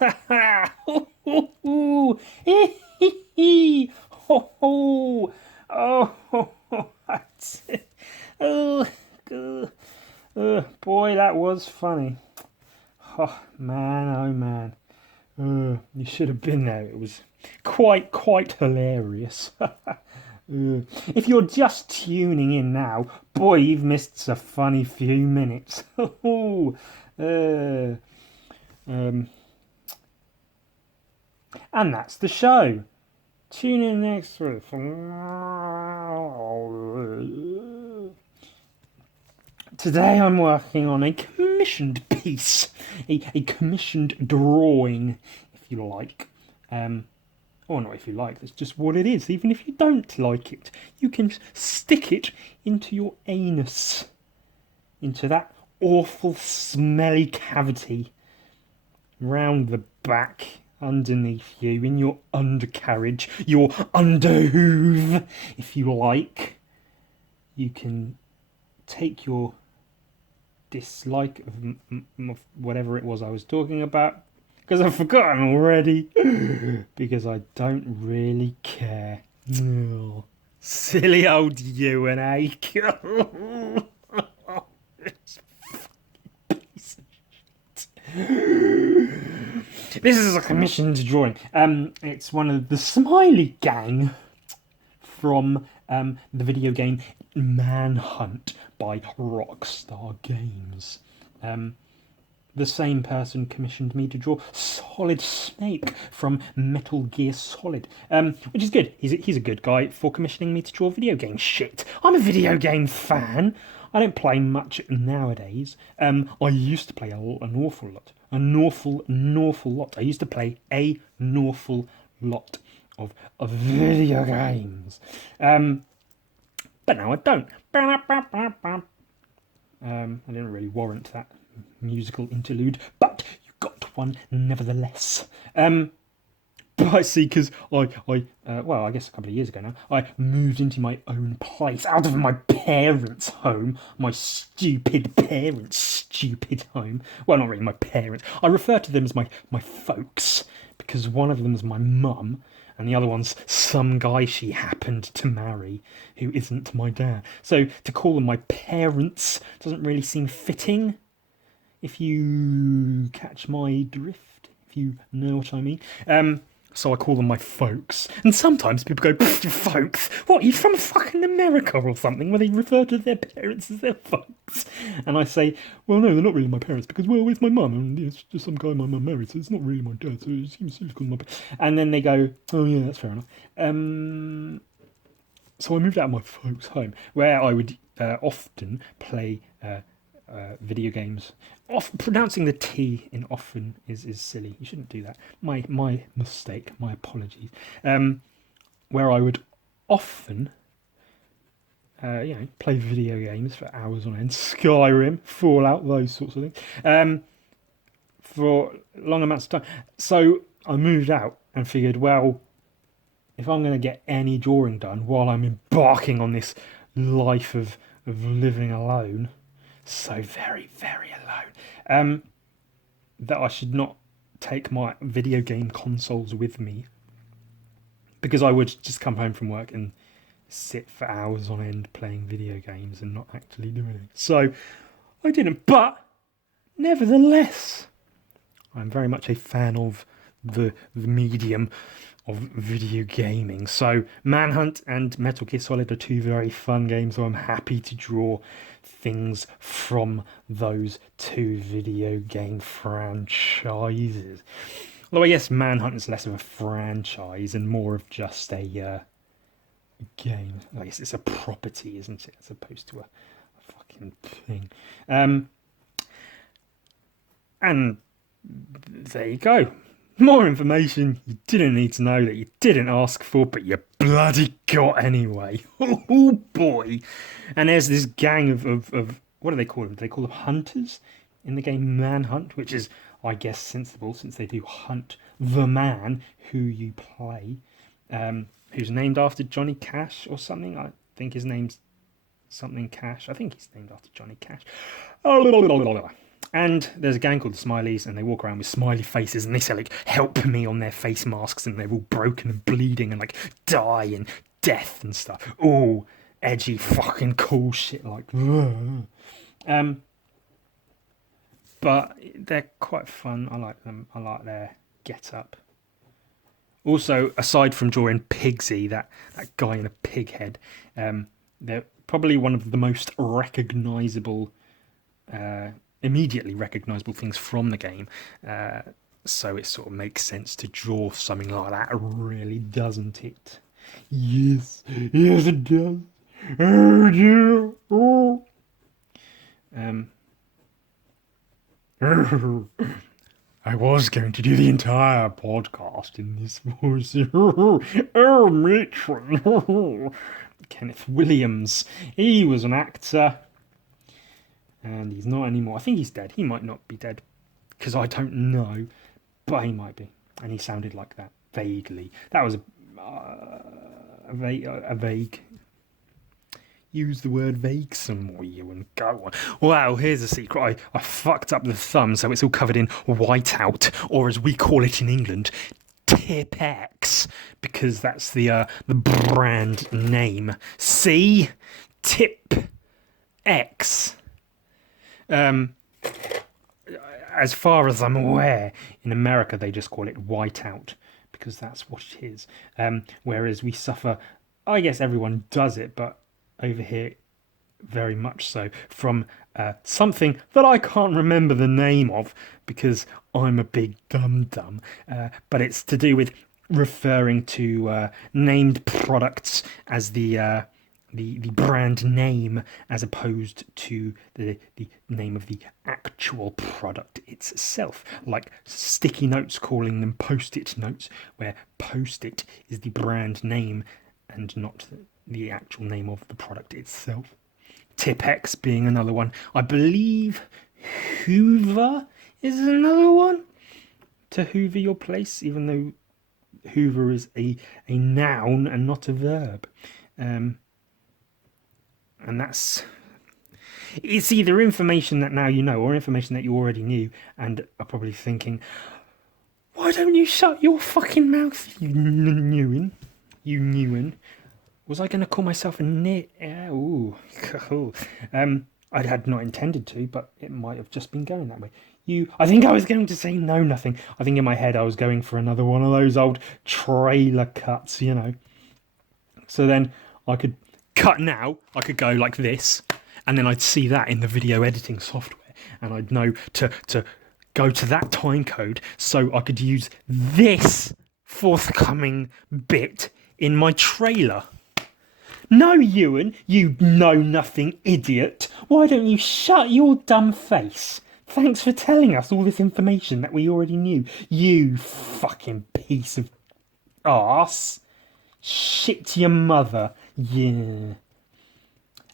Ho, ho, ho. Hee, hee, hee. Ho, ho. Oh, ho, ho. That's it. Oh, boy, that was funny. Oh, man, oh, man. You should have been there. It was quite hilarious. If you're just tuning in now, boy, you've missed a funny few minutes. uh, um, and that's the show. Tune in next week. Today I'm working on a commissioned piece, a commissioned drawing, if you like. Or not if you like, that's just what it is. Even if you don't like it, you can stick it into your anus, into that awful smelly cavity round the back, underneath you, in your undercarriage, your underhoof, if you like. You can take your dislike of whatever it was I was talking about, because I've forgotten already, because I don't really care. Oh, silly old you and a This is a commissioned drawing. It's one of the Smiley Gang from the video game Manhunt by Rockstar Games. The same person commissioned me to draw Solid Snake from Metal Gear Solid, which is good. He's a good guy for commissioning me to draw video game shit. I'm a video game fan. I don't play much nowadays. I used to play an awful lot. An awful lot. I used to play an awful lot of video games. But now I don't. I didn't really warrant that musical interlude, but you got one nevertheless. But I see, because I guess a couple of years ago now, I moved into my own place, out of my parents' home, my stupid parents' stupid home. Well, not really my parents. I refer to them as my folks, because one of them is my mum, and the other one's some guy she happened to marry who isn't my dad. So to call them my parents doesn't really seem fitting, if you catch my drift, if you know what I mean. So I call them my folks. And sometimes people go, folks? What, you from fucking America or something, where they refer to their parents as their folks? And I say, well, no, they're not really my parents, because, well, it's my mum, and it's just some guy my mum married, so it's not really my dad, so it seems silly to call them my parents. And then they go, oh, yeah, that's fair enough. So I moved out of my folks' home, where I would often play video games. Pronouncing the T in often is silly. You shouldn't do that. My mistake. My apologies. Where I would often, play video games for hours on end. Skyrim, Fallout, those sorts of things. For long amounts of time. So I moved out and figured, well, if I'm going to get any drawing done while I'm embarking on this life of living alone, so very, very alone, that I should not take my video game consoles with me, because I would just come home from work and sit for hours on end playing video games and not actually do anything. So I didn't, but nevertheless, I'm very much a fan of the medium of video gaming. So Manhunt and Metal Gear Solid are two very fun games, so I'm happy to draw things from those two video game franchises. Although I guess Manhunt is less of a franchise and more of just a game. I guess it's a property, isn't it, as opposed to a fucking thing. And there you go. More information you didn't need to know, that you didn't ask for, but you bloody got anyway. Oh boy. And there's this gang of what do they call them? Do they call them hunters in the game Manhunt, which is, I guess, sensible, since they do hunt the man who you play, who's named after Johnny Cash or something. I think his name's something Cash. I think he's named after Johnny Cash. And there's a gang called the Smileys, and they walk around with smiley faces, and they say like "help me" on their face masks, and they're all broken and bleeding, and like die and death and stuff. Oh, edgy, fucking cool shit. Like, but they're quite fun. I like them. I like their get up. Also, aside from drawing Pigsy, that guy in a pig head, they're probably one of the most recognisable. Immediately recognisable things from the game, so it sort of makes sense to draw something like that, really, doesn't it? Yes, it does. Oh dear. Oh. I was going to do the entire podcast in this voice. Oh, matron. Kenneth Williams. He was an actor. And he's not anymore. I think he's dead. He might not be dead, because I don't know, but he might be. And he sounded like that, vaguely. That was a vague... Use the word vague some more, you, and go on. Wow, here's a secret. I fucked up the thumb, so it's all covered in whiteout, or as we call it in England, Tip-X, because that's the brand name. See? Tip-X. As far as I'm aware, in America they just call it whiteout because that's what it is. Whereas we suffer, I guess everyone does it, but over here very much so, from something that I can't remember the name of because I'm a big dum-dum. But it's to do with referring to named products as the brand name as opposed to the name of the actual product itself, like sticky notes calling them post-it notes, where post-it is the brand name and not the actual name of the product itself. Tip-X being another one. I believe Hoover is another one. To hoover your place, even though hoover is a noun and not a verb. And it's either information that now you know or information that you already knew and are probably thinking, why don't you shut your fucking mouth, you newin? You newin. Was I going to call myself a nit? Ooh, cool. I had not intended to, but it might have just been going that way. I think I was going to say no, nothing. I think in my head I was going for another one of those old trailer cuts, you know. So then I could cut now, I could go like this, and then I'd see that in the video editing software, and I'd know to go to that time code so I could use this forthcoming bit in my trailer. No, Ewan, you know-nothing idiot. Why don't you shut your dumb face? Thanks for telling us all this information that we already knew. You fucking piece of arse. Shit your mother. Yeah.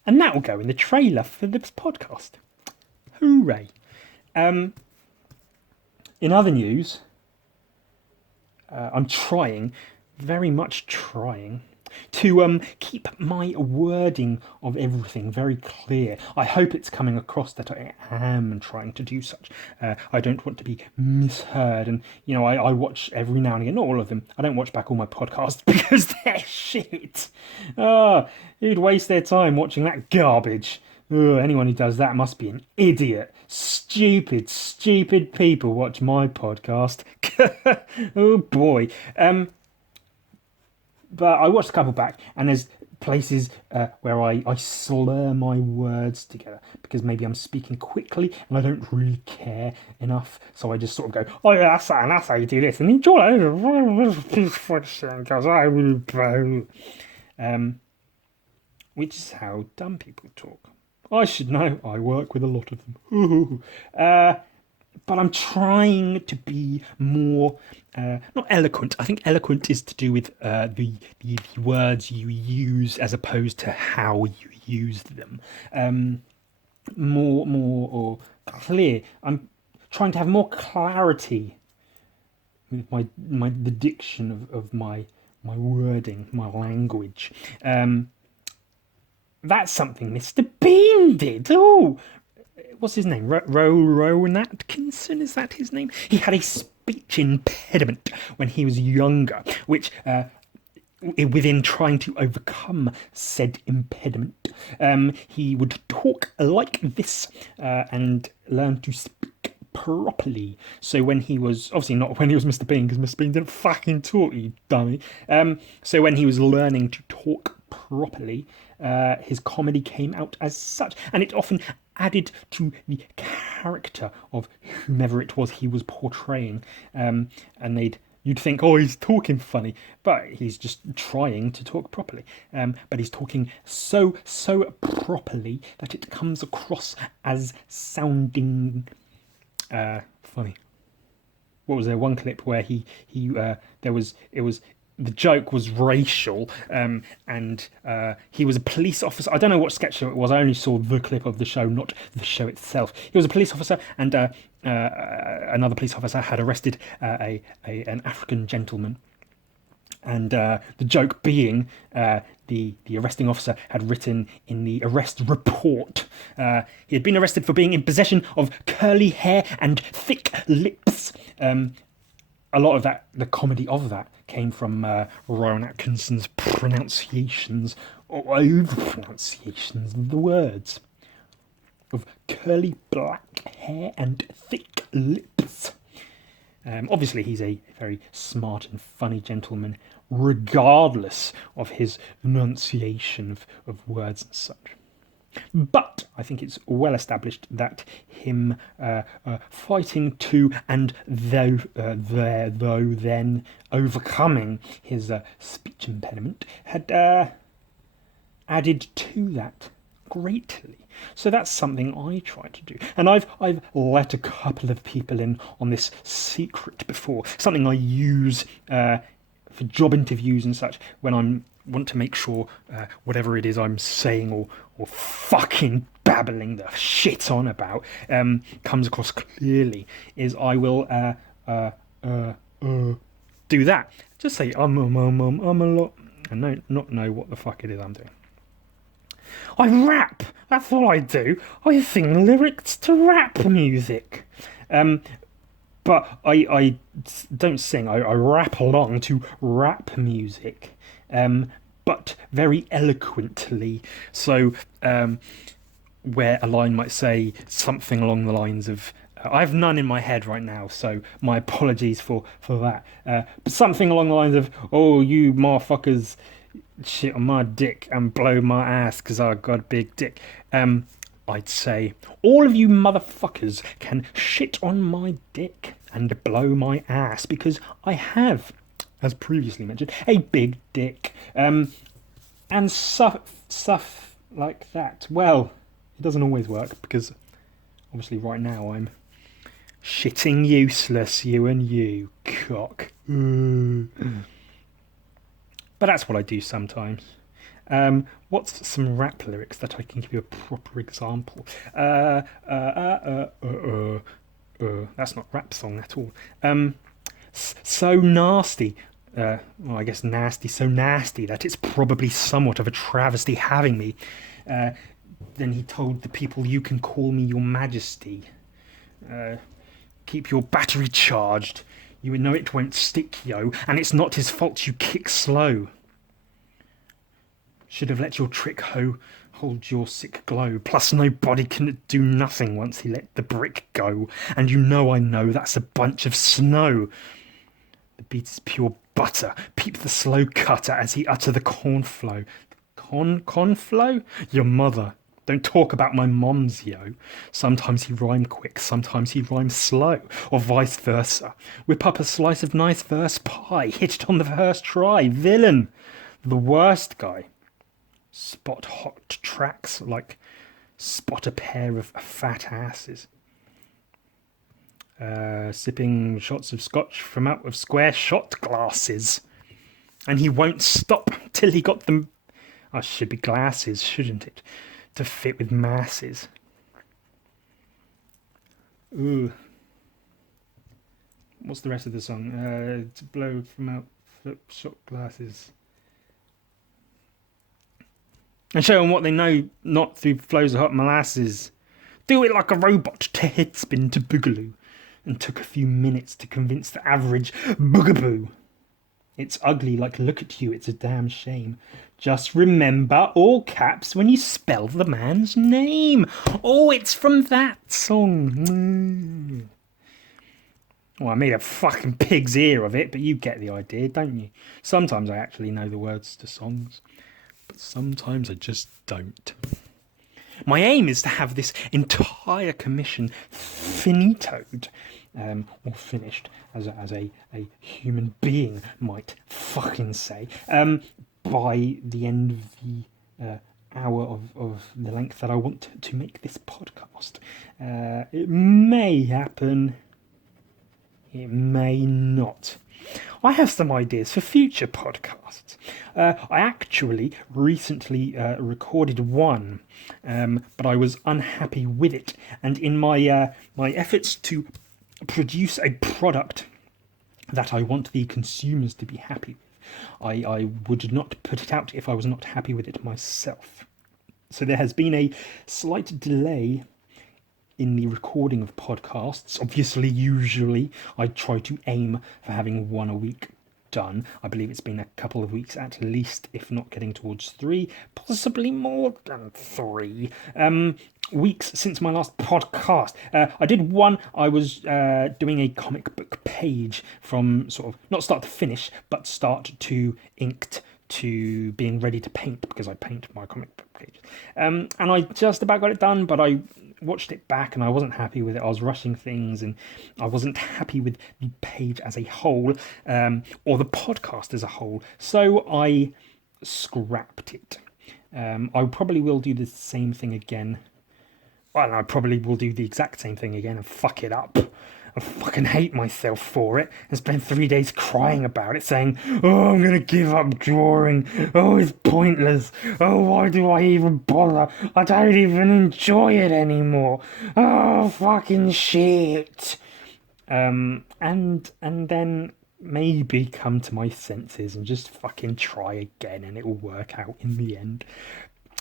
And that will go in the trailer for this podcast. Hooray. In other news, I'm very much trying, to keep my wording of everything very clear. I hope it's coming across that I am trying to do such. I don't want to be misheard, and you know, I watch every now and again, not all of them. I don't watch back all my podcasts because they're shit. Who'd waste their time watching that garbage? Anyone who does that must be an idiot. Stupid people watch my podcast. Oh boy. But I watched a couple back, and there's places where I slur my words together because maybe I'm speaking quickly and I don't really care enough. So I just sort of go, oh yeah, that's how you do this. And enjoy which is how dumb people talk. I should know. I work with a lot of them. But I'm trying to be more, not eloquent. I think eloquent is to do with the words you use as opposed to how you use them. More or clear. I'm trying to have more clarity with the diction of my wording, my language. That's something Mr. Bean did. Oh, what's his name? Rowan Atkinson, is that his name? He had a speech impediment when he was younger, which within trying to overcome said impediment, he would talk like this and learn to speak properly. So when he was, obviously not when he was Mr. Bean, because Mr. Bean didn't fucking talk, you dummy. So when he was learning to talk properly, his comedy came out as such, and it often added to the character of whomever it was he was portraying, and you'd think, oh, he's talking funny, but he's just trying to talk properly. But he's talking so properly that it comes across as sounding funny. What was there? One clip where the joke was racial, and he was a police officer. I don't know what sketch show it was. I only saw the clip of the show, not the show itself. He was a police officer, and another police officer had arrested an African gentleman. And the joke being, the arresting officer had written in the arrest report, he had been arrested for being in possession of curly hair and thick lips. A lot of that, the comedy of that, came from Rowan Atkinson's pronunciations or over-pronunciations of the words. Of curly black hair and thick lips. Obviously, he's a very smart and funny gentleman, regardless of his enunciation of words and such. But I think it's well established that him fighting to and though then overcoming his speech impediment had added to that greatly. So that's something I try to do, and I've let a couple of people in on this secret before. Something I use for job interviews and such when I want to make sure whatever it is I'm saying or fucking babbling the shit on about comes across clearly. Is I will do that. Just say I'm a lot, and not know what the fuck it is I'm doing. I rap. That's all I do. I sing lyrics to rap music. But I don't sing. I rap along to rap music. But very eloquently. So where a line might say something along the lines of, I have none in my head right now, so my apologies for that. But something along the lines of, oh, you motherfuckers shit on my dick and blow my ass because I got a big dick. I'd say, all of you motherfuckers can shit on my dick and blow my ass because I have, as previously mentioned, a big dick. And stuff like that. Well, it doesn't always work because obviously right now I'm shitting useless, you and you, cock. But that's what I do sometimes. What's some rap lyrics that I can give you a proper example? That's not rap song at all. So nasty. Well, I guess nasty, so nasty that it's probably somewhat of a travesty having me. Then he told the people, you can call me your majesty. Keep your battery charged. You know it won't stick, yo, and it's not his fault you kick slow. Should have let your trick hoe hold your sick glow. Plus nobody can do nothing once he let the brick go. And you know I know that's a bunch of snow. The beat is pure butter. Peep the slow cutter as he utter the cornflow. Cornflow? Your mother. Don't talk about my moms, yo. Sometimes he rhyme quick, sometimes he rhyme slow, or vice versa. Whip up a slice of nice verse pie, hit it on the first try. Villain, the worst guy. Spot hot tracks like spot a pair of fat asses. Sipping shots of scotch from out of square shot glasses. And he won't stop till he got them. Oh, should be glasses, shouldn't it? To fit with masses. Ooh. What's the rest of the song? To blow from out shot glasses. And show them what they know, not through flows of hot molasses. Do it like a robot to headspin to boogaloo, and took a few minutes to convince the average boogaboo. It's ugly, like look at you, it's a damn shame. Just remember all caps when you spell the man's name. Oh, it's from that song. Well, I made a fucking pig's ear of it, but you get the idea, don't you? Sometimes I actually know the words to songs, but sometimes I just don't. My aim is to have this entire commission finitoed, or finished, as a human being might fucking say, by the end of the hour of the length that I want to make this podcast. It may happen, it may not. I have some ideas for future podcasts. I actually recently recorded one, but I was unhappy with it. And in my my efforts to produce a product that I want the consumers to be happy with, I would not put it out if I was not happy with it myself. So there has been a slight delay in the recording of podcasts. Obviously, usually I try to aim for having one a week done. I believe it's been a couple of weeks at least, if not getting towards 3, possibly more than 3 weeks since my last podcast. I did one. I was doing a comic book page from sort of not start to finish, but start to inked to being ready to paint, because I paint my comic book pages. And I just about got it done, but I watched it back and I wasn't happy with it. I was rushing things and I wasn't happy with the page as a whole, or the podcast as a whole, so I scrapped it. I probably will do the same thing again. Well, I probably will do the exact same thing again and fuck it up. I fucking hate myself for it and spend 3 days crying about it, saying, oh, I'm going to give up drawing. Oh, it's pointless. Oh, why do I even bother? I don't even enjoy it anymore. Oh, fucking shit. And then maybe come to my senses and just fucking try again, and it will work out in the end.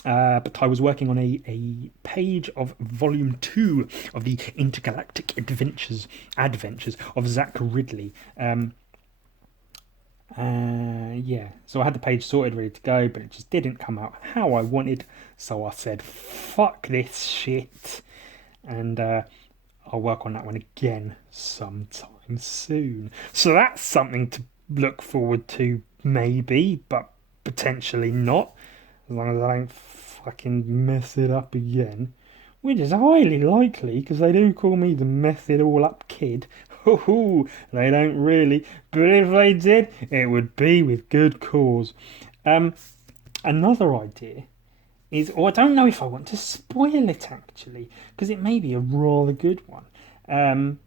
But I was working on a page of volume 2 of the intergalactic adventures of Zach Ridley. Yeah, so I had the page sorted, ready to go, but it just didn't come out how I wanted. So I said, fuck this shit. And I'll work on that one again sometime soon. So that's something to look forward to, maybe, but potentially not. As long as I don't fucking mess it up again. Which is highly likely, because they do call me the mess it all up kid. Hoo-hoo, they don't really. But if they did, it would be with good cause. Another idea is, or I don't know if I want to spoil it actually, because it may be a rather good one.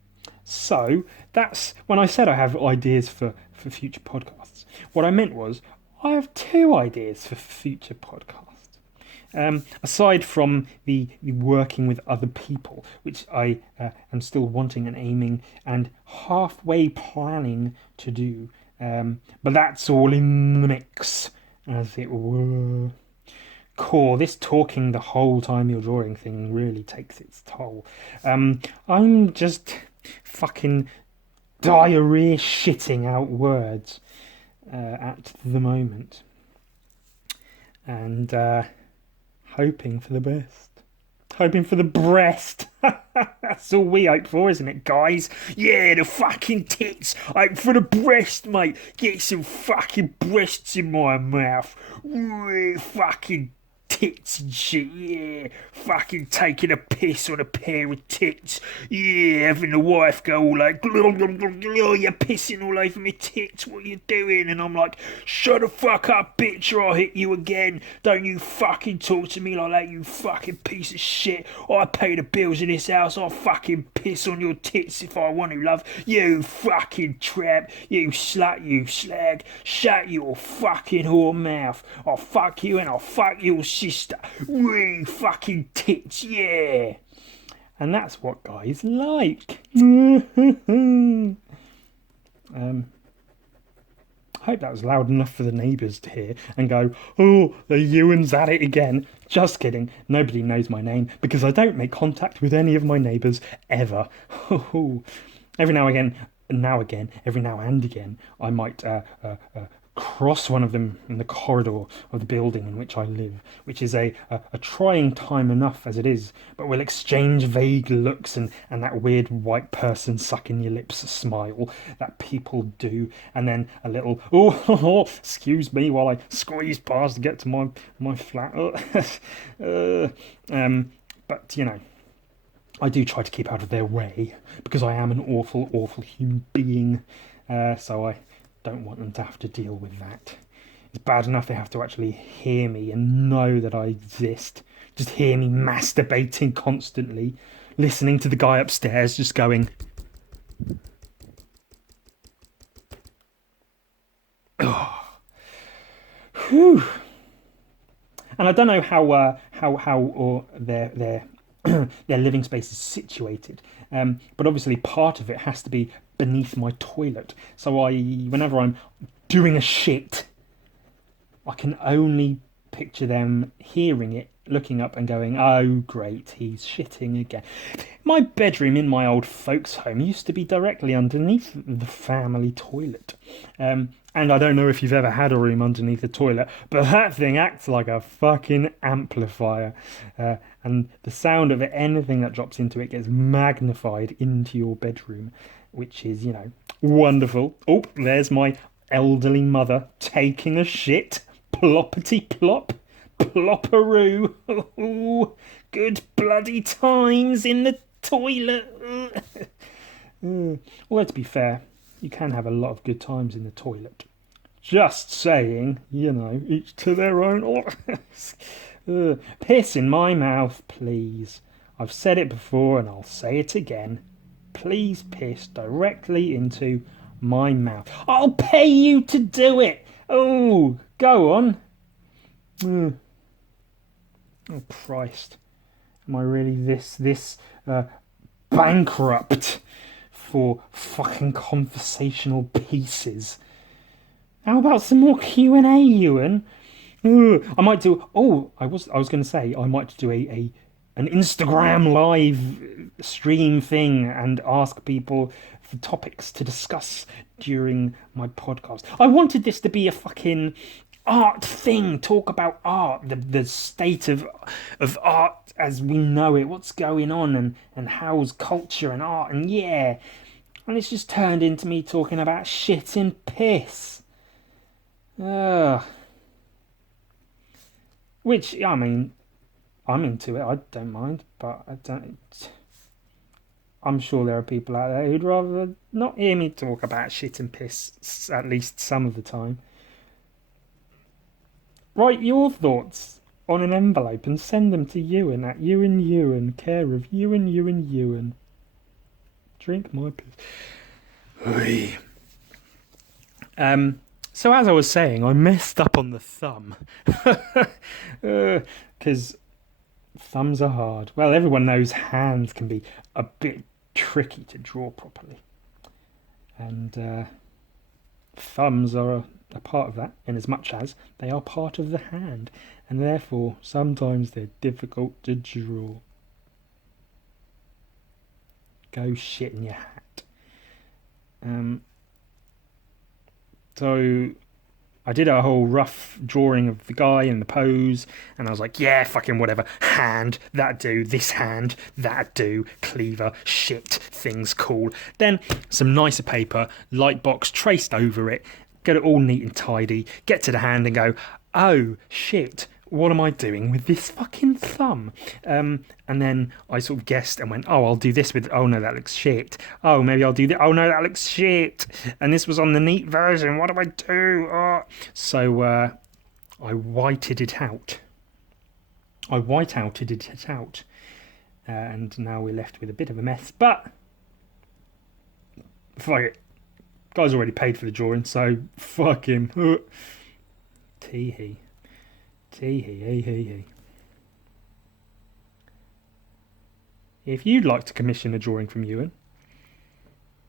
So that's when I said I have ideas for future podcasts. What I meant was, I have 2 ideas for future podcasts. Aside from the working with other people, which I am still wanting and aiming and halfway planning to do. But that's all in the mix, as it were. Core, this talking the whole time you're drawing thing really takes its toll. I'm just fucking diarrhea shitting out words at the moment, and hoping for the best, hoping for the breast. That's all we hope for, isn't it, guys? Yeah, the fucking tits. Hope for the breast, mate. Get some fucking breasts in my mouth. Ooh, fucking tits and shit, yeah. Fucking taking a piss on a pair of tits. Yeah, having the wife go all like, oh, you're pissing all over me tits, what are you doing? And I'm like, shut the fuck up, bitch, or I'll hit you again. Don't you fucking talk to me like that, you fucking piece of shit. I pay the bills in this house, I'll fucking piss on your tits if I want to, love. You fucking tramp, you slut, you slag. Shut your fucking whore mouth. I'll fuck you and I'll fuck your sister. Wee fucking tits, yeah. And that's what guys like. hope that was loud enough for the neighbours to hear and go, oh, the Ewan's at it again. Just kidding. Nobody knows my name because I don't make contact with any of my neighbours ever. Every now and again, I might cross one of them in the corridor of the building in which I live, which is a trying time enough as it is, but we'll exchange vague looks and that weird white person sucking your lips smile that people do, and then a little, excuse me while I squeeze past to get to my flat. But, I do try to keep out of their way because I am an awful, awful human being, so I don't want them to have to deal with that. It's bad enough they have to actually hear me and know that I exist. Just hear me masturbating constantly, listening to the guy upstairs just going, oh, whew. And I don't know how or their their living space is situated, but obviously part of it has to be beneath my toilet. So whenever I'm doing a shit, I can only picture them hearing it, looking up and going, oh great, he's shitting again. My bedroom in my old folks' home used to be directly underneath the family toilet. And I don't know if you've ever had a room underneath a toilet, but that thing acts like a fucking amplifier. And the sound of anything that drops into it gets magnified into your bedroom, which is, wonderful. Oh, there's my elderly mother taking a shit. Ploppity plop, plopperoo. Oh, good bloody times in the toilet. Although, to be fair, you can have a lot of good times in the toilet. Just saying, each to their own. Piss in my mouth, please. I've said it before and I'll say it again. Please piss directly into my mouth. I'll pay you to do it. Oh, go on. Oh, Christ. Am I really this bankrupt for fucking conversational pieces? How about some more Q&A, Ewan? I might do. Oh, I was going to say I might do an Instagram live stream thing and ask people for topics to discuss during my podcast. I wanted this to be a fucking art thing. Talk about art, the state of art as we know it. What's going on and how's culture and art and and it's just turned into me talking about shit and piss. Which, I mean, I'm into it. I don't mind, but I'm sure there are people out there who'd rather not hear me talk about shit and piss at least some of the time. Write your thoughts on an envelope and send them to Ewan at Ewan, care of Ewan. Drink my piss. So as I was saying, I messed up on the thumb. Because thumbs are hard. Well, everyone knows hands can be a bit tricky to draw properly. And thumbs are a part of that, in as much as they are part of the hand. And therefore, sometimes they're difficult to draw. Go shit in your hat. So I did a whole rough drawing of the guy in the pose, and I was like, yeah, fucking whatever. Hand, that do. This hand, that do. Cleaver, shit, things cool. Then some nicer paper, light box traced over it, get it all neat and tidy, get to the hand and go, oh, shit, what am I doing with this fucking thumb? And then I sort of guessed and went, oh, I'll do this with, oh no, that looks shit. Oh, maybe I'll do that. Oh no, that looks shit. And this was on the neat version. What do I do? Oh. So I whited it out. I white-outed it out. And now we're left with a bit of a mess. But, fuck it. Guy's already paid for the drawing, so fuck him. Tee-hee. Tee-hee. If you'd like to commission a drawing from Ewan,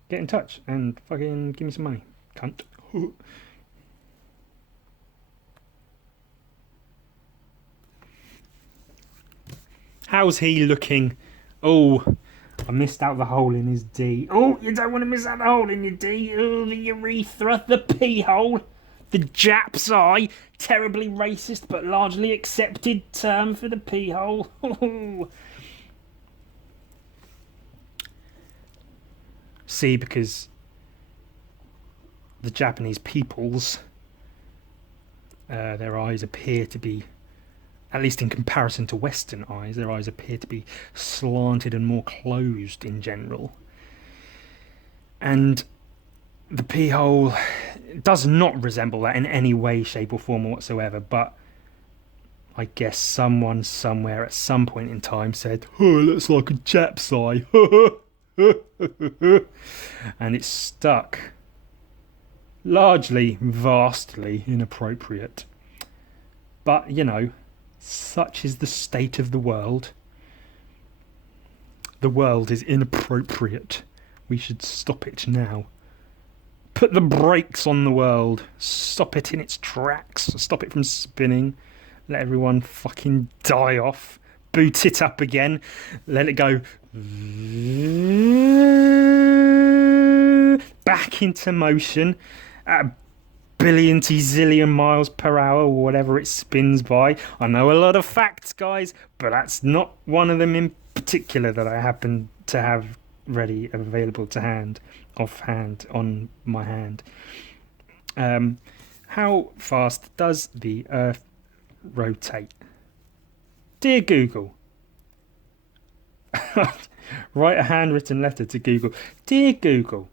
get in touch and fucking give me some money, cunt. How's he looking? Oh, I missed out the hole in his D. Oh, you don't want to miss out the hole in your D. Oh, the urethra, the pee hole, the Jap's eye. Terribly racist but largely accepted term for the pee hole. See, because the Japanese peoples, their eyes appear to be, at least in comparison to Western eyes, their eyes appear to be slanted and more closed in general. And the pee hole does not resemble that in any way, shape or form whatsoever, but I guess someone somewhere at some point in time said, oh, it looks like a Jap's eye. And it's stuck. Largely, vastly inappropriate. But, you know, such is the state of the world. The world is inappropriate. We should stop it now. Put the brakes on the world. Stop it in its tracks. Stop it from spinning. Let everyone fucking die off. Boot it up again. Let it go back into motion at a billion zillion miles per hour or whatever it spins by. I know a lot of facts, guys, but that's not one of them in particular that I happen to have ready, available to hand, offhand, on my hand. How fast does the Earth rotate? Dear Google, write a handwritten letter to Google. Dear Google,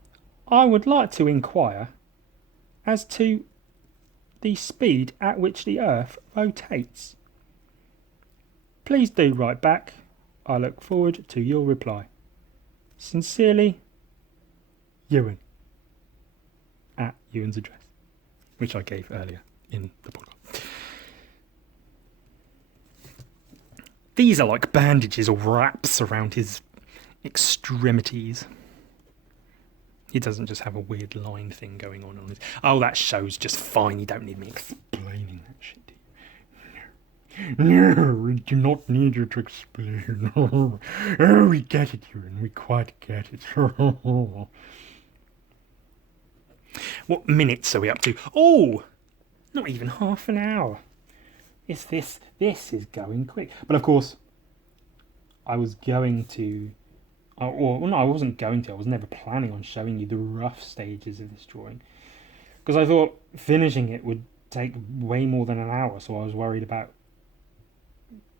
I would like to inquire as to the speed at which the Earth rotates. Please do write back. I look forward to your reply. Sincerely, Ewan. At Ewan's address, which I gave earlier in the podcast. These are like bandages or wraps around his extremities. He doesn't just have a weird line thing going on his... Oh, that show's just fine. You don't need me explaining that shit to you. No, we do not need you to explain. Oh, we get it, Ewan. We quite get it. What minutes are we up to? Oh, not even half an hour. This is going quick. But of course, I was going to... Well, no, I wasn't going to. I was never planning on showing you the rough stages of this drawing. Because I thought finishing it would take way more than an hour. So I was worried about,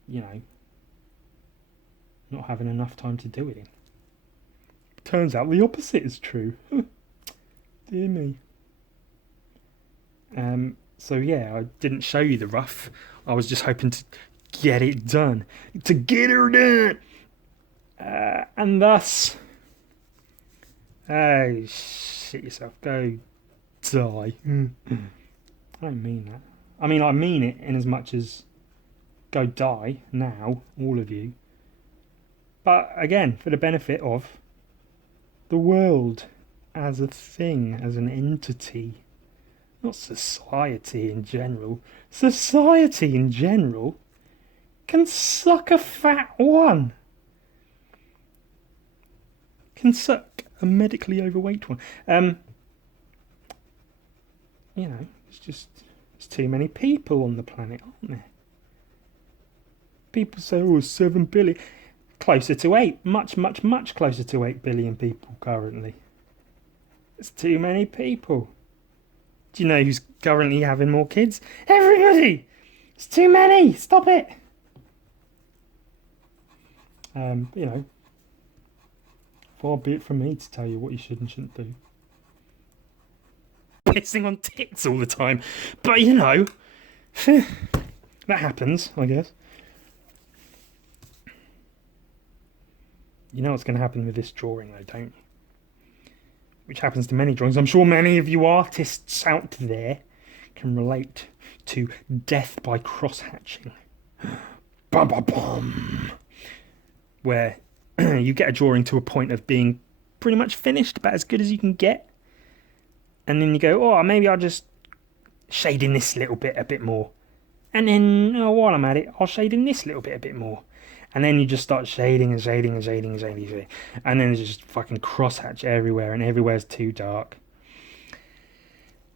you know, not having enough time to do it in. Turns out the opposite is true. Dear me. So yeah, I didn't show you the rough. I was just hoping to get it done. To get her done! And thus... Oh, shit yourself. Go die. I don't mean that. I mean, I mean it in as much as go die now, all of you. But again, for the benefit of the world as a thing, as an entity. Not society in general. Society in general can suck a fat one. Can suck a medically overweight one. You know, there's too many people on the planet, aren't there? People say, oh, 7 billion. Closer to 8. Much, much, much closer to 8 billion people currently. There's too many people. Do you know who's currently having more kids? Everybody! It's too many! Stop it! You know, far be it from me to tell you what you should and shouldn't do. Pissing on tits all the time. But, you know, that happens, I guess. You know what's going to happen with this drawing, though, don't you? Which happens to many drawings. I'm sure many of you artists out there can relate to death by cross-hatching. Bum, bum, bum. Where you get a drawing to a point of being pretty much finished, about as good as you can get. And then you go, oh, maybe I'll just shade in this little bit a bit more. And then, while I'm at it, I'll shade in this little bit a bit more. And then you just start shading and shading and shading and shading, shading. And then there's just fucking crosshatch everywhere, and everywhere's too dark.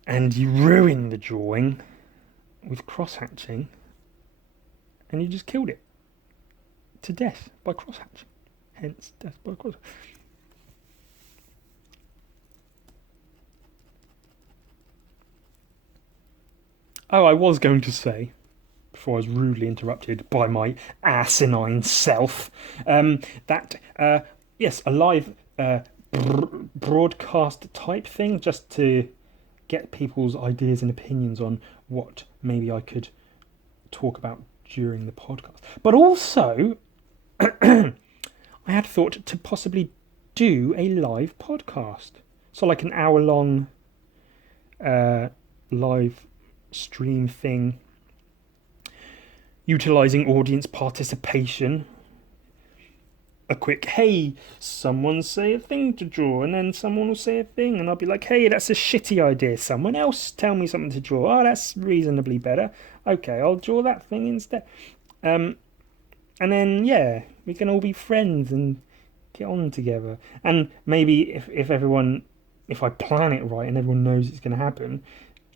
And you ruin the drawing with crosshatching, and you just killed it to death by crosshatching. Hence, death by crosshatching. Oh, I was going to say, before I was rudely interrupted by my asinine self, that, yes, a live broadcast type thing, just to get people's ideas and opinions on what maybe I could talk about during the podcast. But also, I had thought to possibly do a live podcast. So like an hour-long live stream thing, utilising audience participation. A quick, hey, someone say a thing to draw, and then someone will say a thing, and I'll be like, hey, that's a shitty idea. Someone else tell me something to draw. Oh, that's reasonably better. Okay, I'll draw that thing instead. And then, yeah, we can all be friends and get on together. And maybe if I plan it right and everyone knows it's going to happen,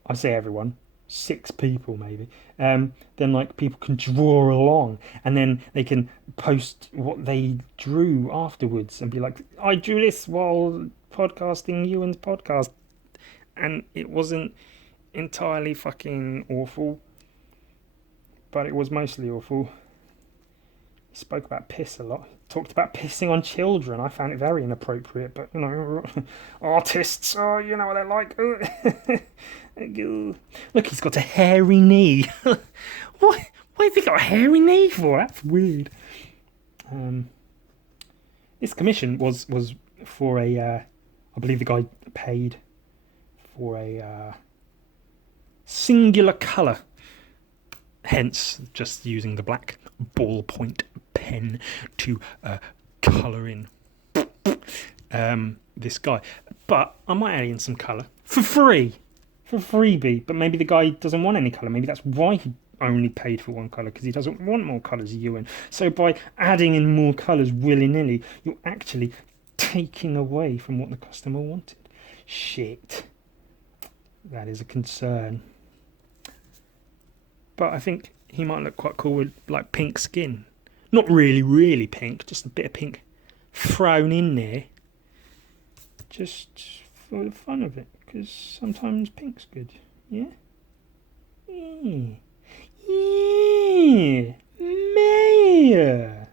I say everyone, 6 people maybe, then like people can draw along, and then they can post what they drew afterwards and be like, I drew this while podcasting Ewan's podcast, and it wasn't entirely fucking awful, but it was mostly awful. He spoke about piss a lot. Talked about pissing on children. I found it very inappropriate, but, you know, artists, oh, you know what they're like. Look, he's got a hairy knee. What have he got a hairy knee for? That's weird. This commission was for a, I believe the guy paid for a singular colour. Hence, just using the black ballpoint pen to colour in this guy. But I might add in some colour for free. For freebie. But maybe the guy doesn't want any colour. Maybe that's why he only paid for one colour, because he doesn't want more colours, Ewan. So by adding in more colours willy-nilly, you're actually taking away from what the customer wanted. Shit. That is a concern. But I think he might look quite cool with like pink skin. Not really, really pink, just a bit of pink thrown in there. Just for the fun of it, because sometimes pink's good. Yeah? Yeah. Yeah. Mayor.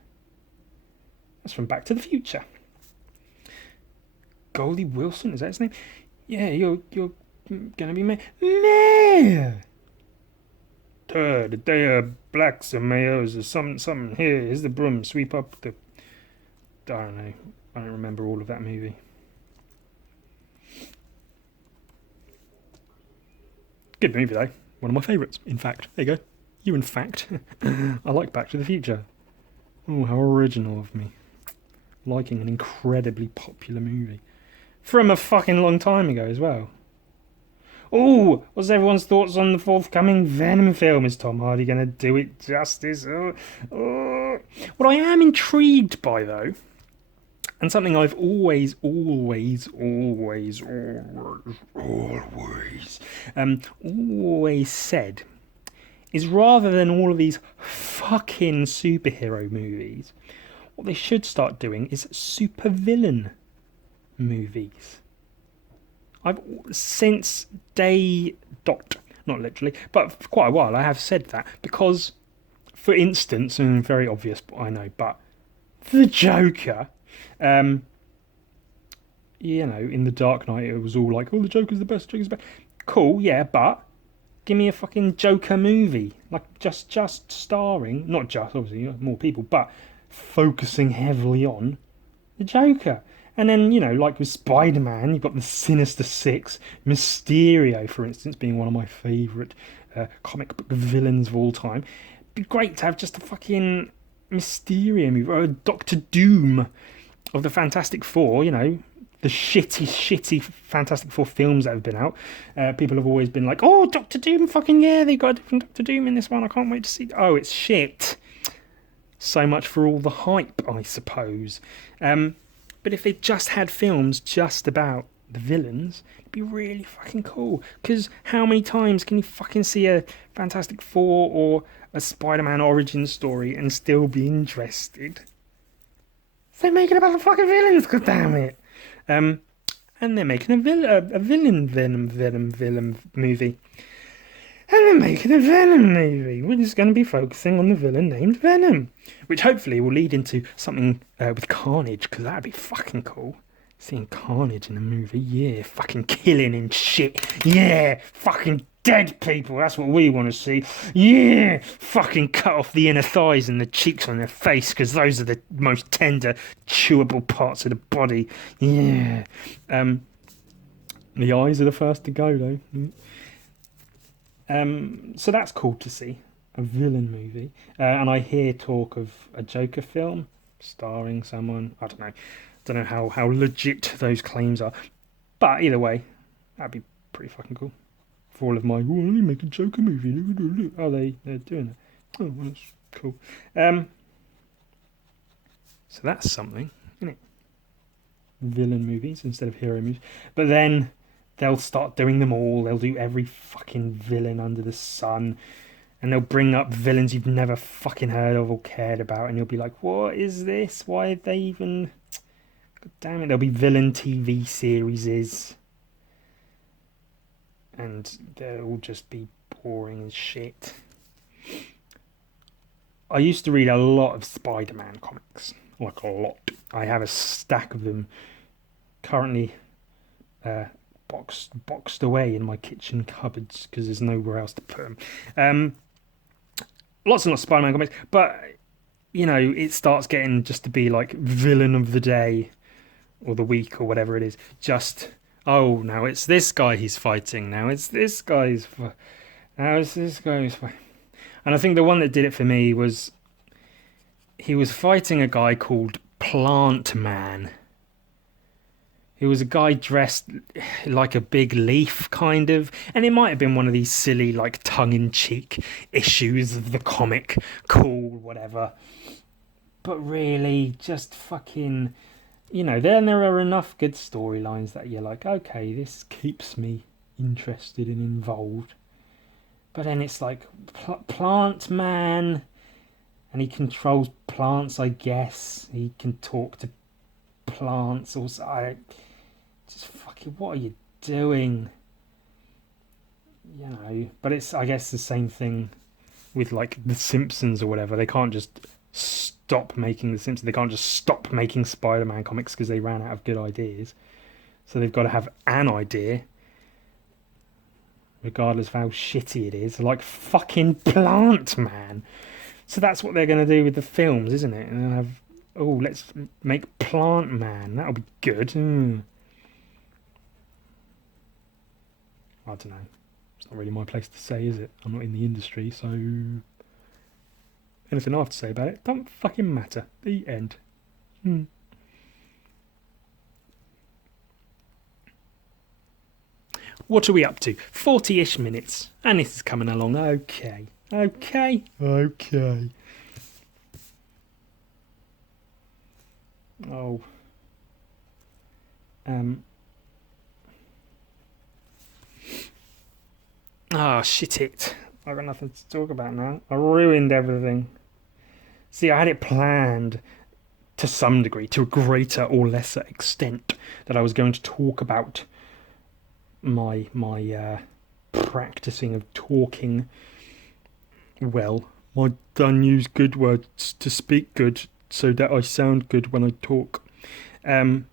That's from Back to the Future. Goldie Wilson, is that his name? Yeah, you're gonna be Mayor. The day of blacks and mayors or something. Here's the broom, sweep up the... I don't know. I don't remember all of that movie. Good movie though. One of my favourites, in fact. There you go. You in fact. I like Back to the Future. Oh, how original of me. Liking an incredibly popular movie. From a fucking long time ago as well. Oh, what's everyone's thoughts on the forthcoming Venom film? Is Tom Hardy going to do it justice? What I am intrigued by, though, and something I've always said, is rather than all of these fucking superhero movies, what they should start doing is supervillain movies. I've since day dot, not literally, but for quite a while I have said that, because, for instance, and very obvious, I know, but the Joker, you know, in The Dark Knight it was all like, oh, the Joker's the best, Joker's the best. Cool, yeah, but give me a fucking Joker movie, like just starring, not just obviously more people, but focusing heavily on the Joker. And then, you know, like with Spider-Man, you've got the Sinister Six, Mysterio, for instance, being one of my favourite comic book villains of all time. It'd be great to have just a fucking Mysterio movie, or a Doctor Doom of the Fantastic Four, you know, the shitty Fantastic Four films that have been out. People have always been like, oh, Doctor Doom, fucking yeah, they got a different Doctor Doom in this one, I can't wait to see. Oh, it's shit. so much for all the hype, I suppose. But if they just had films just about the villains, it'd be really fucking cool. Because how many times can you fucking see a Fantastic Four or a Spider-Man origin story and still be interested? So make it about the fucking villains, goddammit! And they're making a villain Venom movie. And they're making a Venom movie, which is going to be focusing on the villain named Venom, which hopefully will lead into something with Carnage, because that'd be fucking cool. Seeing Carnage in a movie, yeah, fucking killing and shit, yeah, fucking dead people, that's what we want to see, yeah, fucking cut off the inner thighs and the cheeks on their face, because those are the most tender, chewable parts of the body, yeah. The eyes are the first to go, though. So that's cool to see, a villain movie. And I hear talk of a Joker film starring someone. I don't know how legit those claims are. But either way, that'd be pretty fucking cool. For all of my, let me make a Joker movie. Oh, they're doing it. Oh, well, that's cool. So that's something, isn't it? Villain movies instead of hero movies. But then they'll start doing them all. They'll do every fucking villain under the sun. And they'll bring up villains you've never fucking heard of or cared about. And you'll be like, what is this? Why have they even... God damn it. There'll be villain TV series. And they'll just be boring as shit. I used to read a lot of Spider-Man comics. Like a lot. I have a stack of them currently... boxed away in my kitchen cupboards because there's nowhere else to put them. Lots and lots of Spider-Man comics, but you know, it starts getting just to be like villain of the day or the week or whatever it is. Just now it's this guy he's fighting. Now it's this guy's. Now it's this guy's. And I think the one that did it for me was he was fighting a guy called Plant Man. He was a guy dressed like a big leaf, kind of. And it might have been one of these silly, like, tongue-in-cheek issues of the comic. Cool, whatever. But really, just fucking... You know, then there are enough good storylines that you're like, okay, this keeps me interested and involved. But then it's like, Plant Man... And he controls plants, I guess. He can talk to plants. Also, just fucking, what are you doing? You know, but it's, I guess, the same thing with like The Simpsons or whatever. They can't just stop making The Simpsons. They can't just stop making Spider-Man comics because they ran out of good ideas. So they've got to have an idea, regardless of how shitty it is. Like fucking Plant Man. So that's what they're going to do with the films, isn't it? And they'll have, let's make Plant Man. That'll be good. I don't know. It's not really my place to say, is it? I'm not in the industry, so anything I have to say about it don't fucking matter. The end. What are we up to? 40-ish minutes. And this is coming along okay. Okay. Oh. Shit it. I've got nothing to talk about now. I ruined everything. See, I had it planned to some degree, to a greater or lesser extent, that I was going to talk about my practicing of talking well. I don't use good words to speak good so that I sound good when I talk. But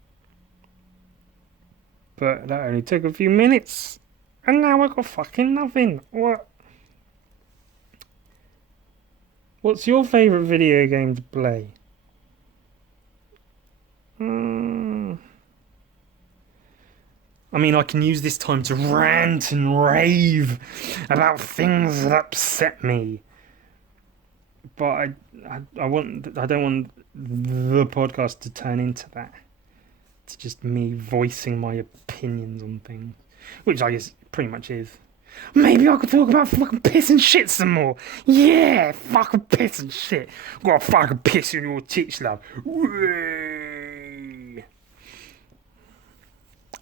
that only took a few minutes. And now I've got fucking nothing. What? What's your favourite video game to play? I mean, I can use this time to rant and rave about things that upset me. But I don't want the podcast to turn into that. It's just me voicing my opinions on things, which I guess pretty much is. Maybe I could talk about fucking piss and shit some more. Yeah, fucking piss and shit. Got fucking piss in your tits, love. Whee!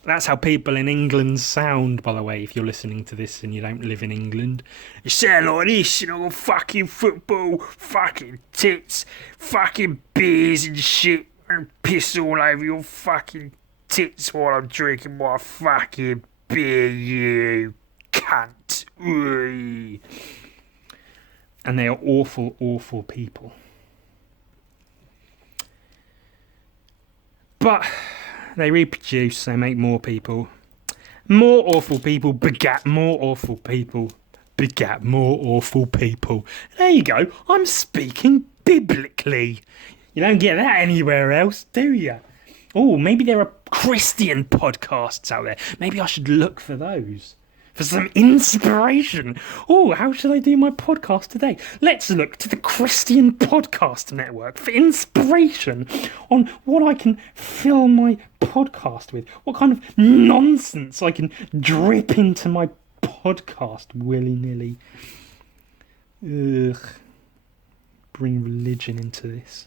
That's how people in England sound, by the way, if you're listening to this and you don't live in England. It sound like this, you know, fucking football, fucking tits, fucking beers and shit, and piss all over your fucking tits while I'm drinking my fucking beer, you cunt. Whee! And they are awful, awful people. But they reproduce, they make more people. More awful people begat more awful people. Begat more awful people. There you go. I'm speaking biblically. You don't get that anywhere else, do you? Oh, maybe there are Christian podcasts out there. Maybe I should look for those. For some inspiration. Oh, how should I do my podcast today? Let's look to the Christian Podcast Network for inspiration on what I can fill my podcast with. What kind of nonsense I can drip into my podcast willy-nilly. Ugh. Bring religion into this.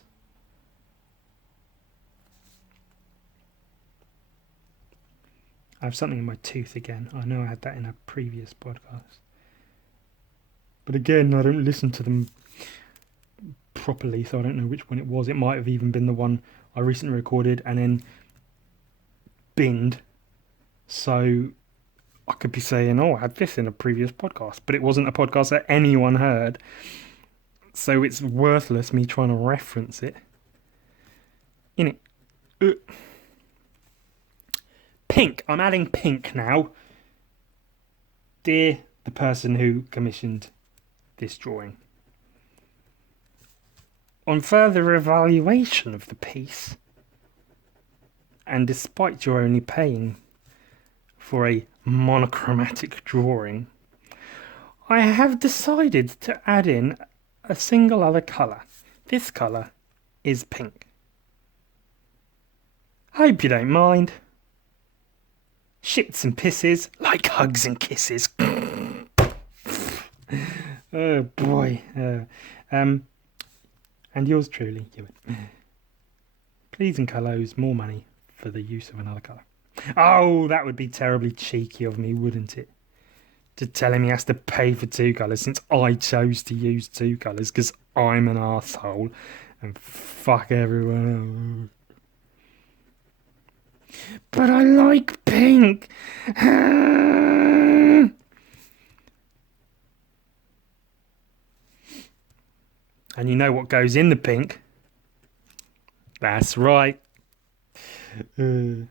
I have something in my tooth again. I know I had that in a previous podcast. But again, I don't listen to them properly, so I don't know which one it was. It might have even been the one I recently recorded and then binned. So I could be saying, oh, I had this in a previous podcast. But it wasn't a podcast that anyone heard. So it's worthless me trying to reference it. Innit? Pink. I'm adding pink now. Dear the person who commissioned this drawing. On further evaluation of the piece, and despite your only paying for a monochromatic drawing, I have decided to add in a single other colour. This colour is pink. Hope you don't mind. Shits and pisses, like hugs and kisses. Oh boy. And yours truly, Ewan. Please enclose more money for the use of another colour. Oh, that would be terribly cheeky of me, wouldn't it? To tell him he has to pay for two colours since I chose to use two colours because I'm an arsehole and fuck everyone else. But I like pink. And you know what goes in the pink? That's right. 2,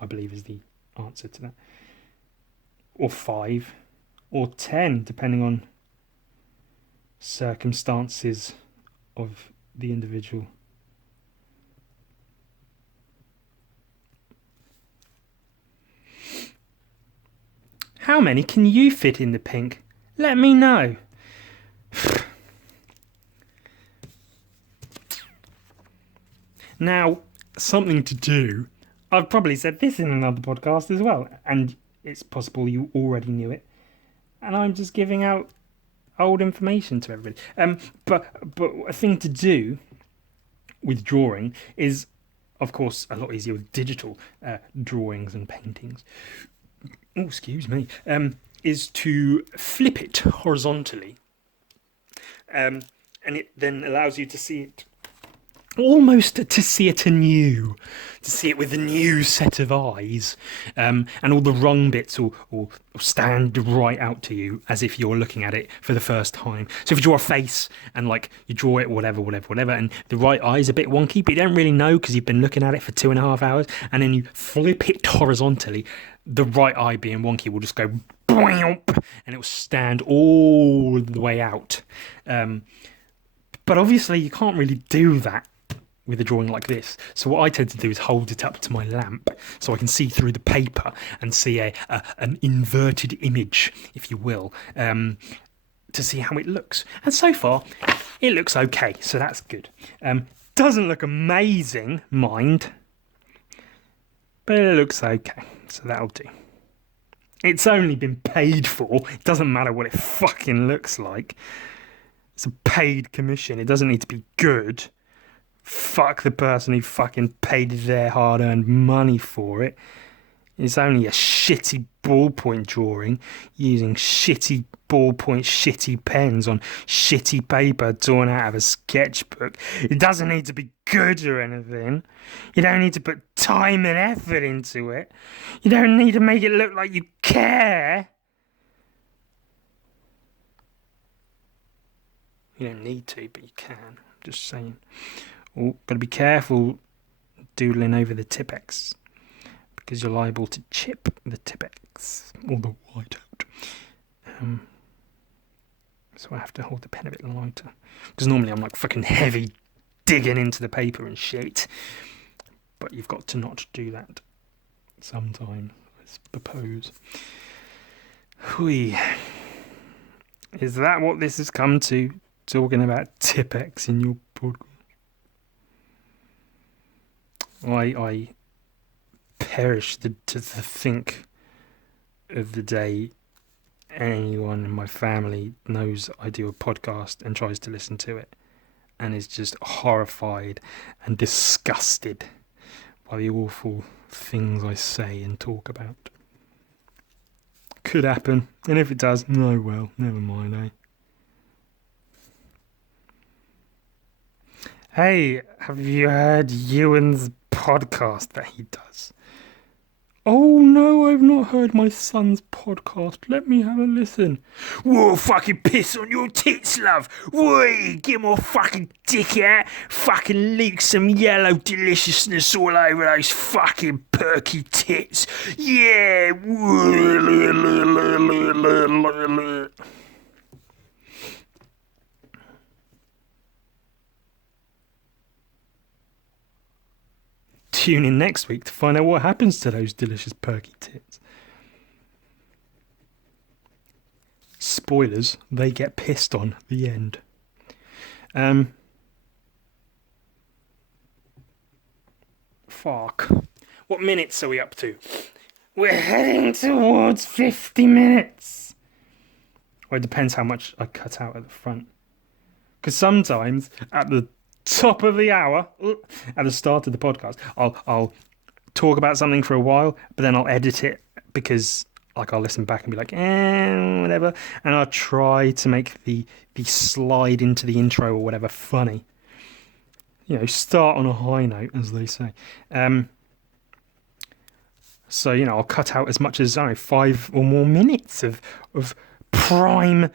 I believe, is the answer to that. Or 5. Or 10, depending on circumstances of the individual. How many can you fit in the pink? Let me know. Now, something to do. I've probably said this in another podcast as well, and it's possible you already knew it. And I'm just giving out old information to everybody. But a thing to do with drawing is, of course, a lot easier with digital drawings and paintings. Oh, excuse me. Is to flip it horizontally. And it then allows you to see it, almost to see it anew, to see it with a new set of eyes. And all the wrong bits will stand right out to you as if you're looking at it for the first time. So if you draw a face and like you draw it whatever, and the right eye is a bit wonky, but you don't really know because you've been looking at it for 2.5 hours, and then you flip it horizontally, the right eye being wonky will just go boing, and it will stand all the way out. But obviously you can't really do that with a drawing like this. So what I tend to do is hold it up to my lamp so I can see through the paper and see an inverted image, if you will, to see how it looks. And so far, it looks okay, so that's good. Doesn't look amazing, mind, but it looks okay. So that'll do. It's only been paid for. It doesn't matter what it fucking looks like. It's a paid commission. It doesn't need to be good. Fuck the person who fucking paid their hard-earned money for it. It's only a shitty ballpoint drawing using shitty ballpoint, shitty pens on shitty paper drawn out of a sketchbook. It doesn't need to be good or anything. You don't need to put time and effort into it. You don't need to make it look like you care. You don't need to, but you can. I'm just saying. Oh, gotta be careful doodling over the Tipp-Ex, because you're liable to chip the Tipp-Ex or the whiteout. So I have to hold the pen a bit lighter, because normally I'm like fucking heavy digging into the paper and shit. But you've got to not do that sometimes, I suppose. Hui. Is that what this has come to? Talking about Tipp-Ex in your podcast? I perish to think of the day anyone in my family knows I do a podcast and tries to listen to it and is just horrified and disgusted by the awful things I say and talk about. Could happen, and if it does, no, well, never mind, eh? Hey, have you heard Ewan's podcast that he does? Oh no, I've not heard my son's podcast. Let me have a listen. Whoa, fucking piss on your tits, love. Whoa, get more fucking dick out. Fucking leak some yellow deliciousness all over those fucking perky tits. Yeah. Tune in next week to find out what happens to those delicious perky tits. Spoilers, they get pissed on. The end. Fuck. What minutes are we up to? We're heading towards 50 minutes. Well, it depends how much I cut out at the front. Because sometimes at the top of the hour, at the start of the podcast, I'll talk about something for a while, but then I'll edit it because like I'll listen back and be like, whatever, and I'll try to make the slide into the intro or whatever funny. You know, start on a high note, as they say. So, you know, I'll cut out as much as 5 or more minutes of prime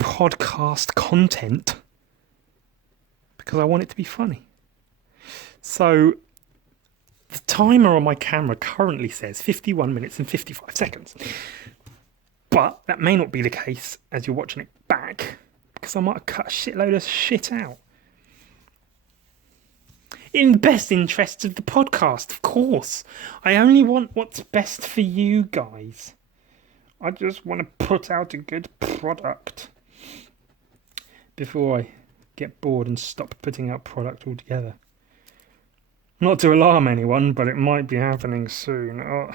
podcast content, because I want it to be funny. So the timer on my camera currently says 51 minutes and 55 seconds. But that may not be the case as you're watching it back, because I might have cut a shitload of shit out. In the best interests of the podcast, of course. I only want what's best for you guys. I just want to put out a good product before I get bored and stop putting out product altogether. Not to alarm anyone, but it might be happening soon. Oh.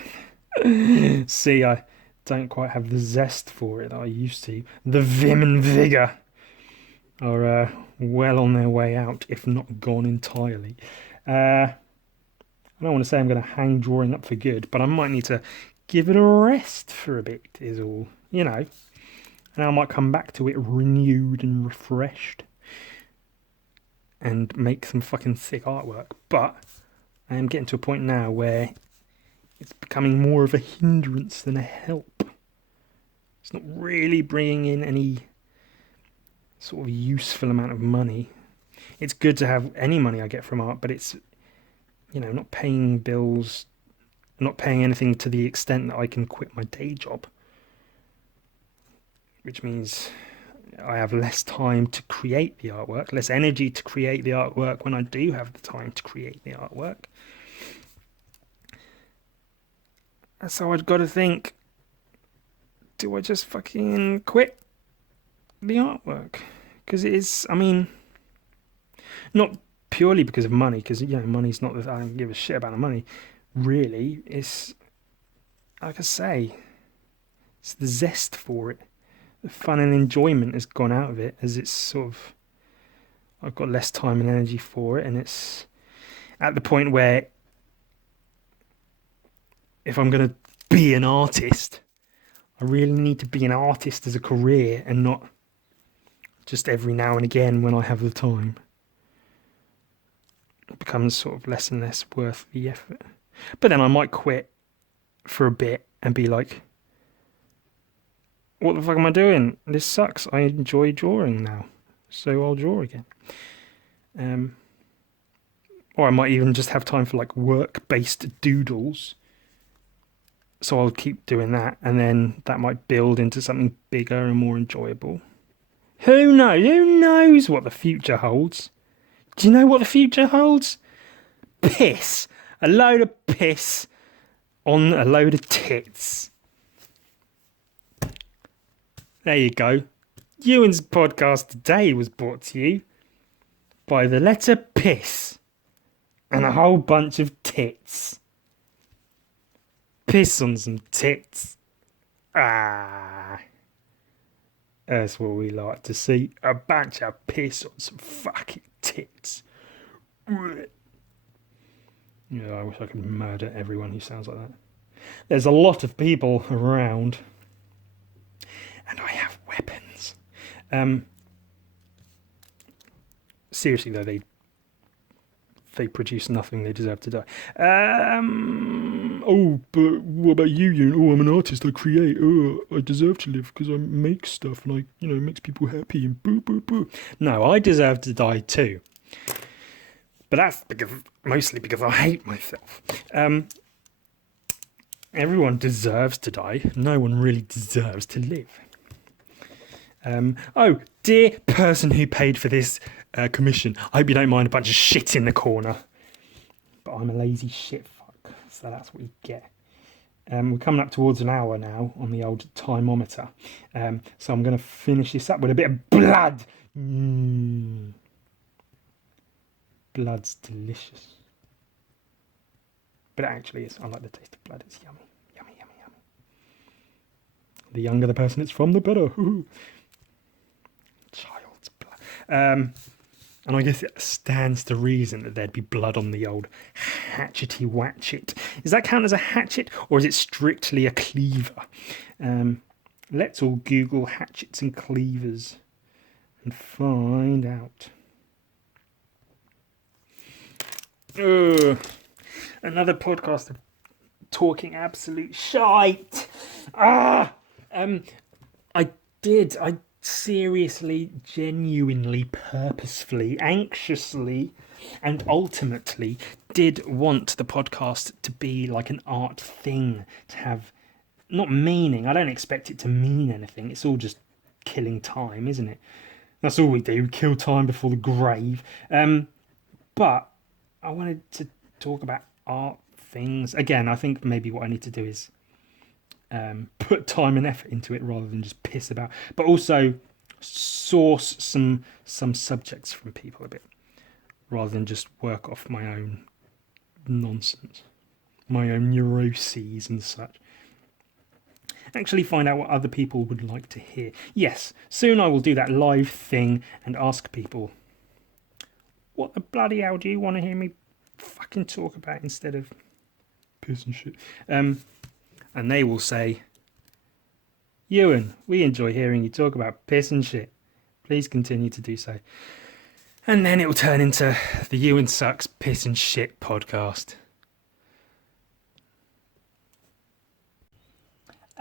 See, I don't quite have the zest for it that I used to. The vim and vigour are well on their way out, if not gone entirely. I don't want to say I'm going to hang drawing up for good, but I might need to give it a rest for a bit, is all. You know, and I might come back to it renewed and refreshed and make some fucking sick artwork. But I am getting to a point now where it's becoming more of a hindrance than a help. It's not really bringing in any sort of useful amount of money. It's good to have any money I get from art, but it's, you know, not paying bills, not paying anything to the extent that I can quit my day job. Which means I have less time to create the artwork, less energy to create the artwork when I do have the time to create the artwork. And so I've got to think, do I just fucking quit the artwork? Because it is, I mean, not purely because of money, because, you know, money's not that I don't give a shit about the money, really. It's like I say, it's the zest for it. The fun and enjoyment has gone out of it as it's sort of, I've got less time and energy for it, and it's at the point where if I'm going to be an artist, I really need to be an artist as a career and not just every now and again when I have the time. It becomes sort of less and less worth the effort. But then I might quit for a bit and be like, what the fuck am I doing? This sucks. I enjoy drawing now, so I'll draw again. Or I might even just have time for like work-based doodles. So I'll keep doing that, and then that might build into something bigger and more enjoyable. Who knows? Who knows what the future holds? Do you know what the future holds? Piss. A load of piss on a load of tits. There you go. Ewan's podcast today was brought to you by the letter piss and a whole bunch of tits. Piss on some tits. Ah. That's what we like to see. A bunch of piss on some fucking tits. Yeah, I wish I could murder everyone who sounds like that. There's a lot of people around. And I have weapons. Seriously though, they produce nothing. They deserve to die. Oh, but what about you, Ewan? Oh, I'm an artist. I create. Oh, I deserve to live because I make stuff and it makes people happy and boo, boo, boo. No, I deserve to die too. But that's mostly because I hate myself. Everyone deserves to die. No one really deserves to live. Oh, dear person who paid for this commission, I hope you don't mind a bunch of shit in the corner. But I'm a lazy shit fuck, so that's what you get. We're coming up towards an hour now on the old timeometer. So I'm going to finish this up with a bit of blood. Blood's delicious. But it actually is. I like the taste of blood. It's yummy. Yummy, yummy, yummy. The younger the person it's from, the better. Child's blood. And I guess it stands to reason that there'd be blood on the old hatchety watchet. Does that count as a hatchet, or is it strictly a cleaver? Let's all Google hatchets and cleavers and find out. Another podcast of talking absolute shite. I seriously, genuinely, purposefully, anxiously, and ultimately did want the podcast to be like an art thing, to have not meaning. I don't expect it to mean anything. It's all just killing time, isn't it? That's all we do, kill time before the grave. But I wanted to talk about art things. Again, I think maybe what I need to do is put time and effort into it rather than just piss about, but also source some subjects from people a bit rather than just work off my own nonsense, my own neuroses and such. Actually find out what other people would like to hear. Yes, soon I will do that live thing and ask people, what the bloody hell do you want to hear me fucking talk about instead of piss and shit? And they will say, Ewan, we enjoy hearing you talk about piss and shit. Please continue to do so. And then it will turn into the Ewan Sucks Piss and Shit podcast.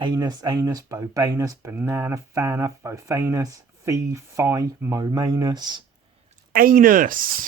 Anus, bobanus, banana, fana, fothanus, fee, fi, momanus. Anus!